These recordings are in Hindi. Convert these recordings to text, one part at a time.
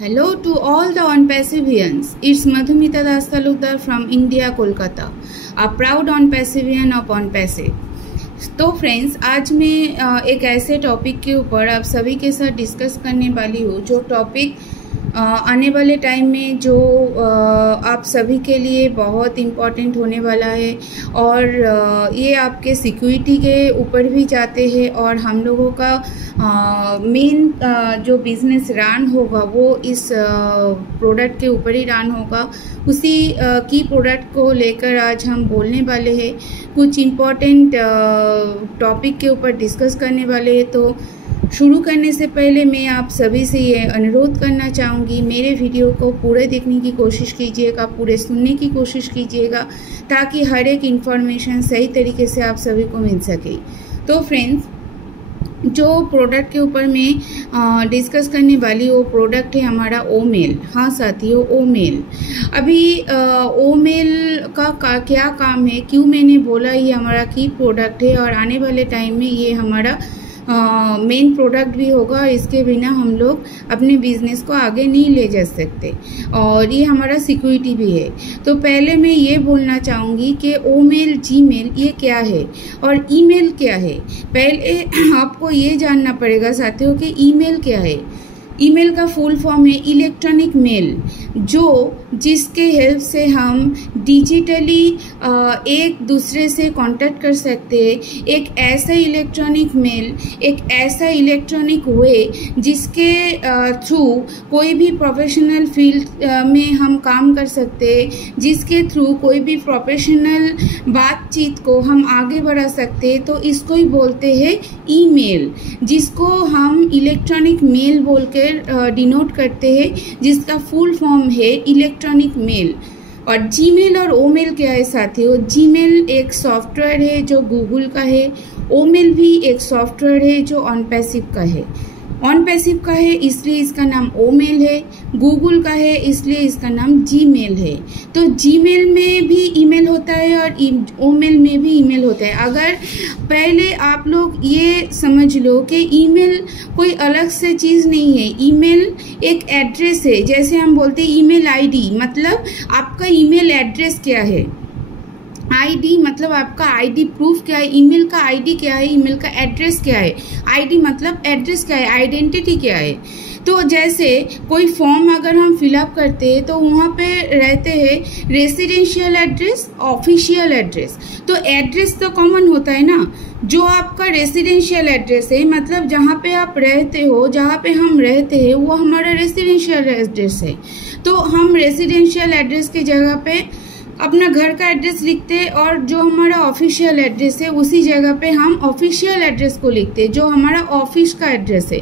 Hello to all the on-Passivians. It's Madhumita Das Talukdar from India, Kolkata, a proud on-Passivian of on-Passive. तो फ्रेंड्स, आज मैं एक ऐसे टॉपिक के ऊपर आप सभी के साथ डिस्कस करने वाली हूँ जो टॉपिक आने वाले टाइम में जो आप सभी के लिए बहुत इम्पॉर्टेंट होने वाला है और ये आपके सिक्योरिटी के ऊपर भी जाते हैं और हम लोगों का मेन जो बिजनेस रन होगा वो इस प्रोडक्ट के ऊपर ही रन होगा। उसी की प्रोडक्ट को लेकर आज हम बोलने वाले हैं, कुछ इम्पॉर्टेंट टॉपिक के ऊपर डिस्कस करने वाले हैं। तो शुरू करने से पहले मैं आप सभी से ये अनुरोध करना चाहूँगी, मेरे वीडियो को पूरे देखने की कोशिश कीजिएगा, पूरे सुनने की कोशिश कीजिएगा ताकि हर एक इन्फॉर्मेशन सही तरीके से आप सभी को मिल सके। तो फ्रेंड्स, जो प्रोडक्ट के ऊपर मैं डिस्कस करने वाली वो प्रोडक्ट है हमारा ओमेल। हाँ साथियों, ओमेल। अभी ओमेल का क्या काम है, क्यों मैंने बोला ये हमारा की प्रोडक्ट है और आने वाले टाइम में ये हमारा मेन प्रोडक्ट भी होगा। इसके बिना हम लोग अपने बिजनेस को आगे नहीं ले जा सकते और ये हमारा सिक्योरिटी भी है। तो पहले मैं ये बोलना चाहूँगी कि ओमेल, जीमेल ये क्या है और ईमेल क्या है। पहले आपको ये जानना पड़ेगा साथियों कि ईमेल क्या है। ईमेल का फुल फॉर्म है इलेक्ट्रॉनिक मेल, जिसके हेल्प से हम डिजिटली एक दूसरे से कांटेक्ट कर सकते हैं। एक ऐसा इलेक्ट्रॉनिक मेल, एक ऐसा इलेक्ट्रॉनिक वे जिसके थ्रू कोई भी प्रोफेशनल फील्ड में हम काम कर सकते हैं, जिसके थ्रू कोई भी प्रोफेशनल बातचीत को हम आगे बढ़ा सकते हैं। तो इसको ही बोलते हैं ईमेल, जिसको हम इलेक्ट्रॉनिक मेल बोलकर डिनोट करते हैं, जिसका फुल फॉर्म है इलेक्ट्रॉनिक मेल। और जीमेल और ओमेल क्या है साथियों? जीमेल एक सॉफ्टवेयर है जो गूगल का है, ओमेल भी एक सॉफ्टवेयर है जो ऑनपैसिव का है। ऑनपैसिव का है इसलिए इसका नाम ओमेल है, गूगल का है इसलिए इसका नाम जीमेल है। तो जीमेल में भी ईमेल होता है और ओमेल में भी ईमेल होता है। अगर पहले आप लोग ये समझ लो कि ईमेल कोई अलग से चीज़ नहीं है, ईमेल एक एड्रेस है। जैसे हम बोलते हैं ईमेल आईडी, मतलब आपका ईमेल एड्रेस क्या है। आईडी मतलब आपका आईडी प्रूफ क्या है, ईमेल का आईडी क्या है, ईमेल का एड्रेस क्या है। आईडी मतलब एड्रेस क्या है, आइडेंटिटी क्या है। तो जैसे कोई फॉर्म अगर हम फिलअप करते हैं तो वहाँ पे रहते हैं रेसिडेंशियल एड्रेस, ऑफिशियल एड्रेस। तो एड्रेस तो कॉमन होता है ना, जो आपका रेसिडेंशियल एड्रेस है मतलब जहाँ पे आप रहते हो, जहाँ पे हम रहते हैं वो हमारा रेसिडेंशियल एड्रेस है। तो हम रेसिडेंशियल एड्रेस की जगह पे अपना घर का एड्रेस लिखते हैं और जो हमारा ऑफिशियल एड्रेस है उसी जगह पे हम ऑफिशियल एड्रेस को लिखते हैं, जो हमारा ऑफिस का एड्रेस है।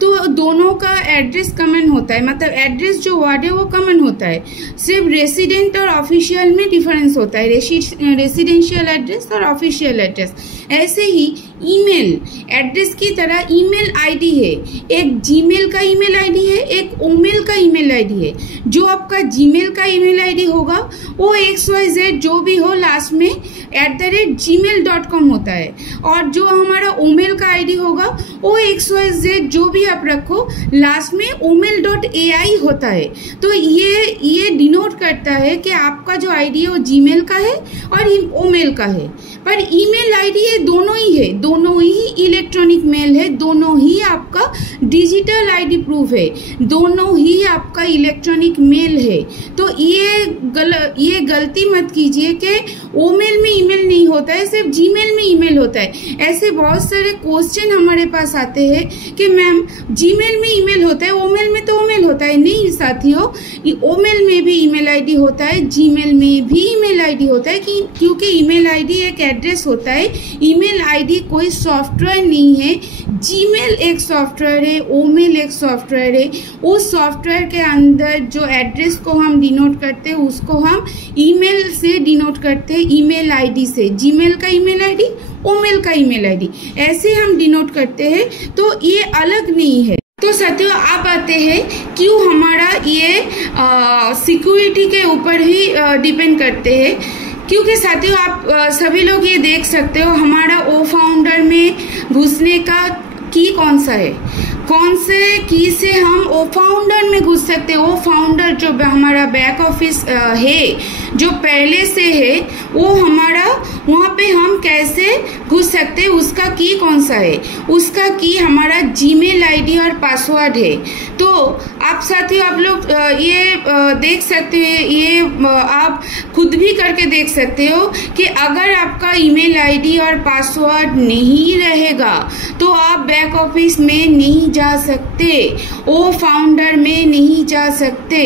तो दोनों का एड्रेस कॉमन होता है, मतलब एड्रेस जो वर्ड है वो कॉमन होता है, सिर्फ रेसिडेंट और ऑफिशियल में डिफरेंस होता है, रेसिडेंशियल एड्रेस और ऑफिशियल एड्रेस। ऐसे ही ईमेल एड्रेस की तरह ईमेल आईडी है, एक जीमेल का ईमेल आईडी है, एक ओमेल का ईमेल आईडी है। जो आपका जीमेल का ईमेल आईडी होगा वो XYZ जो भी हो लास्ट में @gmail.com होता है, और जो हमारा ओमेल का आईडी होगा वो XYZ जो भी आप रखो लास्ट में omail.ai होता है। तो ये डिनोट करता है कि आपका जो आईडी है वो जीमेल का है और ओमेल का है। पर ईमेल आईडी ये दोनों ही है, दोनों ही इलेक्ट्रॉनिक मेल है, दोनों ही आपका डिजिटल आईडी प्रूफ है, दोनों ही आपका इलेक्ट्रॉनिक मेल है। तो ये गलती मत कीजिए कि ओमेल में ईमेल नहीं होता है, सिर्फ जीमेल में ईमेल होता है। ऐसे बहुत सारे क्वेश्चन हमारे पास आते हैं कि मैम जीमेल में ईमेल होता है, ओमेल में तो ओमेल होता है। नहीं साथियों, ओमेल में भी ईमेल आईडी होता है, जीमेल में भी ईमेल आईडी होता है, क्योंकि ईमेल आईडी एक एड्रेस होता है। ईमेल आईडी कोई सॉफ्टवेयर नहीं है, जीमेल एक सॉफ्टवेयर है, ओमेल एक सॉफ्टवेयर है। उस सॉफ्टवेयर के अंदर जो एड्रेस को हम डिनोट करते हैं उसको हम ईमेल से डिनोट करते हैं, ईमेल आईडी से। जीमेल का ईमेल आईडी, ओमेल का ईमेल आईडी, ऐसे हम डिनोट करते हैं। तो ये अलग नहीं है। तो साथियों, आप आते हैं क्यों हमारा ये सिक्योरिटी के ऊपर ही डिपेंड करते हैं। क्योंकि साथियों, आप सभी लोग ये देख सकते हो हमारा ओ फाउंडर में घुसने का की कौन सा है। कौन से की से हम ओ फाउंडर में घुस सकते हैं। ओ फाउंडर जो हमारा बैक ऑफिस है जो पहले से है वो हमारा वहाँ पे हम कैसे घुस सकते हैं, उसका की कौन सा है, उसका की हमारा जीमेल आईडी और पासवर्ड है। तो आप साथियों आप लोग ये देख सकते हैं, ये आप खुद भी करके देख सकते हो कि अगर आपका ईमेल आईडी और पासवर्ड नहीं रहेगा तो आप बैक ऑफिस में नहीं जा सकते, ओ फाउंडर में नहीं जा सकते।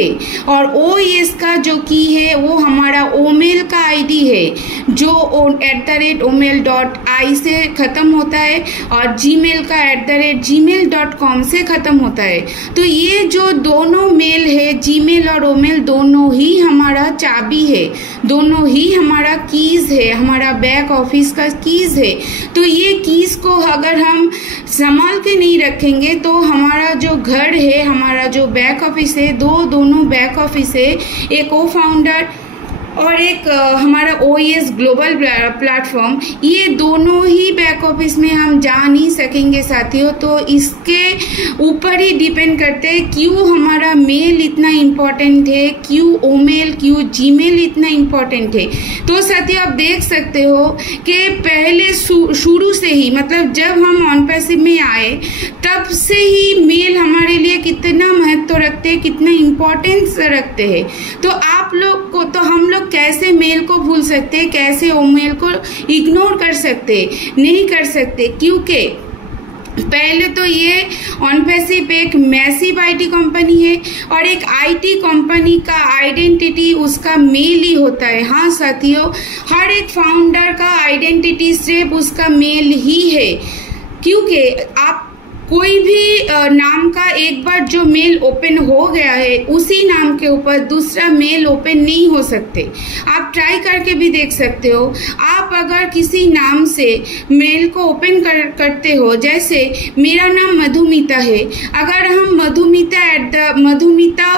और OS का जो की है वो हमारा ओमेल का आईडी है जो @omail.i से खत्म होता है और जीमेल का @gmail.com से खत्म होता है। तो ये जो दोनों मेल है, जीमेल और ओमेल, दोनों ही हमारा चाबी है, दोनों ही हमारा कीज है, हमारा बैक ऑफिस का कीज है। तो ये कीज को अगर हम संभाल के नहीं रखेंगे तो हमारा जो घर है, हमारा जो बैक ऑफिस है, दोनों बैक ऑफिस है, एक ओ फाउंडर और एक हमारा OS ग्लोबल प्लेटफॉर्म, ये दोनों ही बैक ऑफिस में हम जा नहीं सकेंगे साथियों। तो इसके ऊपर ही डिपेंड करते हैं क्यों हमारा मेल इतना इम्पोर्टेंट है, क्यों ओमेल, क्यों जीमेल इतना इम्पोर्टेंट है। तो साथियों आप देख सकते हो कि पहले शुरू से ही, मतलब जब हम ऑन पैसिव में आए तब से ही मेल हमारे लिए कितना महत्व रखते हैं, कितना इम्पोर्टेंस रखते हैं। तो आप लोग को, तो हम लोग कैसे मेल को भूल सकते हैं, कैसे ओमेल को इग्नोर कर सकते, नहीं कर सकते, क्योंकि पहले तो ये ऑन पैसिव एक मैसिव आईटी कंपनी है और एक आईटी कंपनी का आइडेंटिटी उसका मेल ही होता है। हाँ साथियों, हर एक फाउंडर का आइडेंटिटी सिर्फ उसका मेल ही है, क्योंकि आप कोई भी नाम का एक बार जो मेल ओपन हो गया है उसी नाम के ऊपर दूसरा मेल ओपन नहीं हो सकते। आप ट्राई करके भी देख सकते हो। आप अगर किसी नाम से मेल को ओपन करते हो, जैसे मेरा नाम मधुमिता है, अगर हम मधुमिता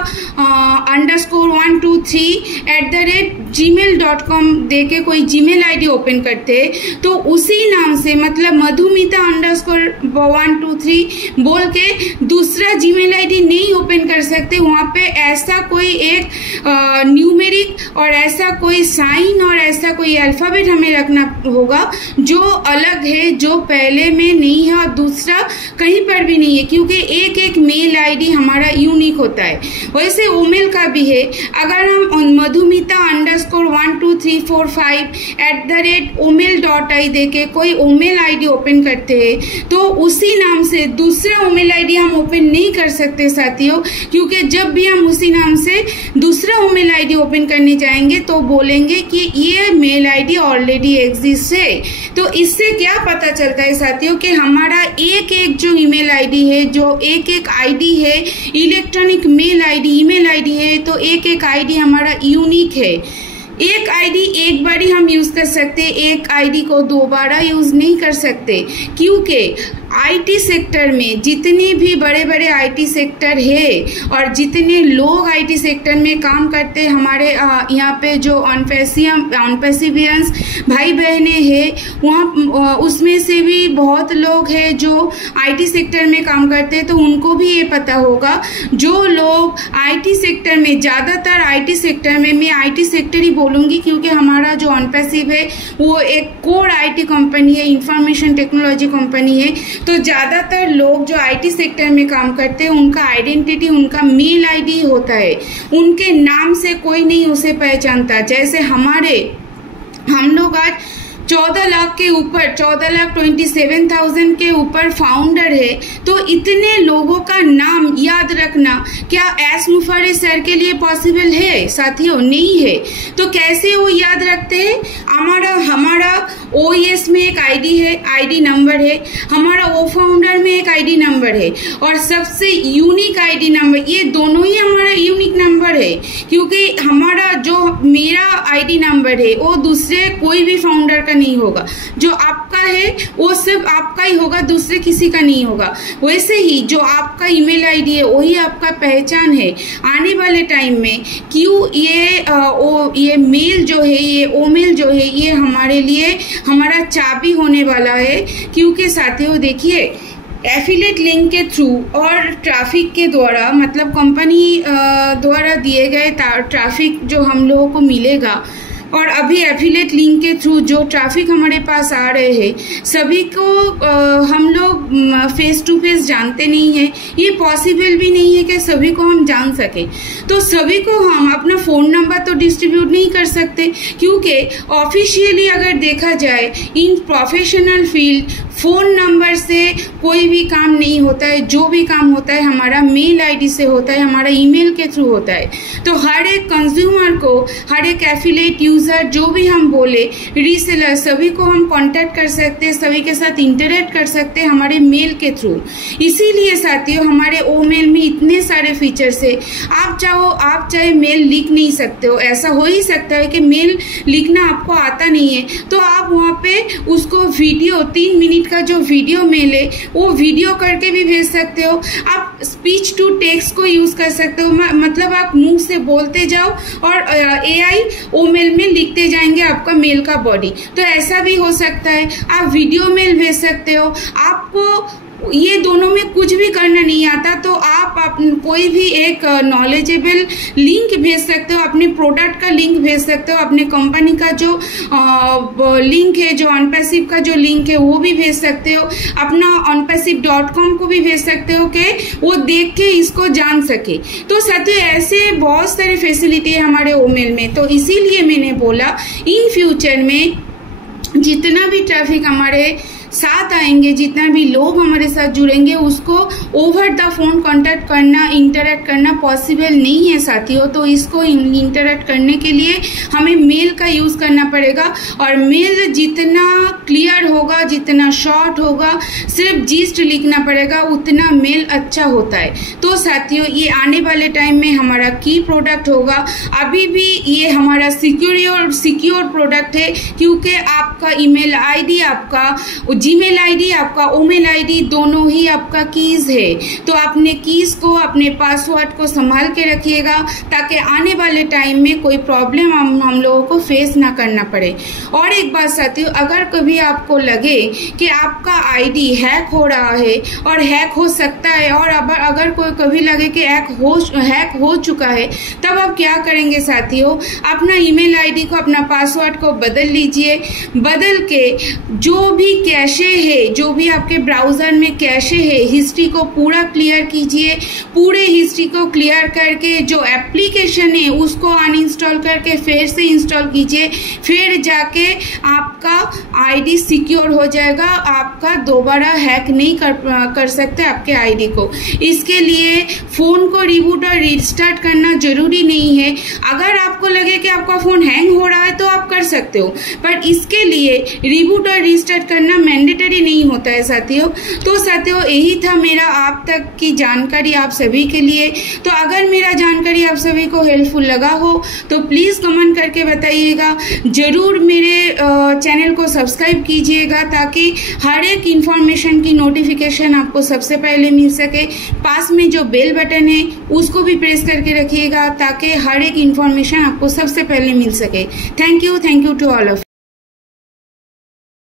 _123 देके कोई जीमेल आईडी ओपन करते तो उसी नाम से, मतलब मधुमिता _123 बोल के दूसरा जीमेल आईडी नहीं ओपन कर सकते। वहां पे ऐसा कोई एक न्यूमेरिक और ऐसा कोई साइन और ऐसा कोई अल्फाबेट हमें रखना होगा जो अलग है, जो पहले में नहीं है और दूसरा कहीं पर भी नहीं है, क्योंकि एक एक मेल आईडी हमारा यूनिक होता है। वैसे ओमेल का भी है। अगर हम मधुमिता _12345 @omail.i देके कोई ओमेल आईडी ओपन करते हैं तो उसी नाम से दूसरा ओमेल आईडी हम ओपन नहीं कर सकते साथियों, क्योंकि जब भी हम उसी नाम से दूसरा ओमेल आईडी ओपन करने जाएंगे तो बोलेंगे कि ये मेल आईडी ऑलरेडी एग्जिस्ट है। तो इससे क्या पता चलता है साथियों कि हमारा एक एक जो ईमेल आईडी है, जो एक एक आईडी है, electronic mail ID, email ID है, तो एक एक आईडी हमारा यूनिक है। एक आईडी एक बार ही हम यूज कर सकते, एक आईडी को दोबारा यूज नहीं कर सकते, क्योंकि आईटी सेक्टर में जितने भी बड़े बड़े आईटी सेक्टर है और जितने लोग आईटी सेक्टर में काम करते हैं, हमारे यहाँ पे जो ऑन पैसिवियंस भाई बहने हैं वहाँ, उसमें से भी बहुत लोग हैं जो आईटी सेक्टर में काम करते हैं। तो उनको भी ये पता होगा, जो लोग आईटी सेक्टर में, ज़्यादातर आईटी सेक्टर में, मैं आईटी सेक्टर ही बोलूँगी क्योंकि हमारा जो ऑन पैसिव है वो एक कोर आईटी कंपनी है, इंफॉर्मेशन टेक्नोलॉजी कंपनी है। तो ज्यादातर लोग जो आईटी सेक्टर में काम करते हैं उनका आइडेंटिटी उनका मेल आईडी होता है, उनके नाम से कोई नहीं उसे पहचानता। जैसे हम लोग आज 14 लाख के ऊपर, 14,27,000 के ऊपर फाउंडर है, तो इतने लोगों का नाम याद रखना क्या एस मुफर्री सर के लिए पॉसिबल है साथियों? नहीं है। तो कैसे वो याद रखते हैं? हमारा OS में एक आईडी है, आईडी नंबर है, हमारा ओ फाउंडर में एक आईडी नंबर है और सबसे यूनिक आईडी नंबर, ये दोनों ही हमारा यूनिक नंबर है, क्योंकि हमारा जो मेरा आईडी नंबर है वो दूसरे कोई भी फाउंडर का नहीं होगा, जो आपका है वो सिर्फ आपका ही होगा, दूसरे किसी का नहीं होगा। वैसे ही जो आपका ईमेल आईडी है वही आपका पहचान है। आने वाले टाइम में क्यों ये मेल जो है, ये ओमेल जो है, ये हमारे लिए हमारा चाबी होने वाला है, क्योंकि साथियों देखिए एफिलेट लिंक के थ्रू और ट्रैफिक के द्वारा, मतलब कंपनी द्वारा दिए गए ट्रैफिक जो हम लोगों को मिलेगा, और अभी एफिलेट लिंक के थ्रू जो ट्रैफिक हमारे पास आ रहे हैं, सभी को हम लोग फेस टू फेस जानते नहीं है। ये पॉसिबल भी नहीं है कि सभी को हम जान सके। तो सभी को हम अपना फ़ोन नंबर तो डिस्ट्रीब्यूट नहीं कर सकते, क्योंकि ऑफिशियली अगर देखा जाए in professional field phone number से कोई भी काम नहीं होता है। जो भी काम होता है हमारा मेल आईडी से होता है, हमारा ईमेल के थ्रू होता है। तो हर एक कंज्यूमर को, हर एक एफिलेट यूज़र, जो भी हम बोले, रीसेलर, सभी को हम कांटेक्ट कर सकते हैं, सभी के साथ इंटरेक्ट कर सकते हैं हमारे मेल के थ्रू। इसीलिए साथियों हमारे ओ मेल में इतने सारे फीचर्स है। आप चाहे मेल लिख नहीं सकते हो, ऐसा हो ही सकता है कि मेल लिखना आपको आता नहीं है, तो आप वहाँ पे उसको वीडियो 3 मिनट का जो वीडियो मेल है वो वीडियो करके भी भेज सकते हो। आप स्पीच टू टेक्स्ट को यूज कर सकते हो, मतलब आप मुंह से बोलते जाओ और एआई ओ मेल में लिखते जाएंगे आपका मेल का बॉडी। तो ऐसा भी हो सकता है। आप वीडियो मेल भेज सकते हो। आपको ये दोनों में कुछ भी करना नहीं आता तो आप कोई भी एक नॉलेजेबल लिंक भेज सकते हो, अपने प्रोडक्ट का लिंक भेज सकते हो, अपने कंपनी का जो लिंक है, जो OnPassive का जो लिंक है वो भी भेज सकते हो। अपना onpassive.com को भी भेज सकते हो कि वो देख के इसको जान सके। तो साथियों ऐसे बहुत सारी फैसिलिटी है हमारे ओमेल में। तो इसीलिए मैंने बोला इन फ्यूचर में जितना भी ट्रैफिक हमारे साथ आएंगे, जितना भी लोग हमारे साथ जुड़ेंगे, उसको ओवर द फोन कांटेक्ट करना, इंटरेक्ट करना पॉसिबल नहीं है साथियों। तो इसको इंटरेक्ट करने के लिए हमें मेल का यूज करना पड़ेगा, और मेल जितना क्लियर होगा, जितना शॉर्ट होगा, सिर्फ जिस्ट लिखना पड़ेगा, उतना मेल अच्छा होता है। तो साथियों ये आने वाले टाइम में हमारा की प्रोडक्ट होगा। अभी भी ये हमारा सिक्योर प्रोडक्ट है, क्योंकि आपका ईमेल आईडी, आपका जीमेल आईडी, आपका ओमेल आईडी दोनों ही आपका कीज है। तो अपने कीज को, अपने पासवर्ड को संभाल के रखिएगा, ताकि आने वाले टाइम में कोई प्रॉब्लम हम लोगों को फेस ना करना पड़े। और एक बात साथियों, अगर कभी आपको लगे कि आपका आईडी हैक हो रहा है, और हैक हो सकता है, और अगर कोई कभी लगे कि हैक हो चुका है, तब आप क्या करेंगे साथियों, अपना ईमेल आईडी को, अपना पासवर्ड को बदल लीजिए। बदल के जो भी कैशे है, जो भी आपके ब्राउजर में कैशे है, हिस्ट्री को पूरा क्लियर कीजिए। पूरे हिस्ट्री को क्लियर करके जो एप्लीकेशन है उसको अनइंस्टॉल करके फिर से इंस्टॉल कीजिए। फिर जाके आपका आईडी सिक्योर हो जाएगा। आपका दोबारा हैक नहीं कर सकते आपके आईडी को। इसके लिए फोन को रिबूट और रिस्टार्ट करना जरूरी नहीं है। अगर आपको लगे कि आपका फोन हैंग हो रहा है तो आप कर सकते हो, पर इसके लिए रिबूट और रिस्टार्ट करना मैंडेटरी नहीं होता है साथियों। तो साथियों यही था मेरा आप तक की जानकारी आप सभी के लिए। तो अगर मेरा जानकारी आप सभी को हेल्पफुल लगा हो तो प्लीज कमेंट करके बताइएगा। जरूर मेरे चैनल को सब्सक्राइब कीजिएगा, ताकि हर एक इंफॉर्मेशन की नोटिफिकेशन आपको सबसे पहले मिल सके। पास में जो बेल बटन है उसको भी प्रेस करके रखिएगा, ताकि हर एक इंफॉर्मेशन आपको सबसे पहले मिल सके। Thank you to all of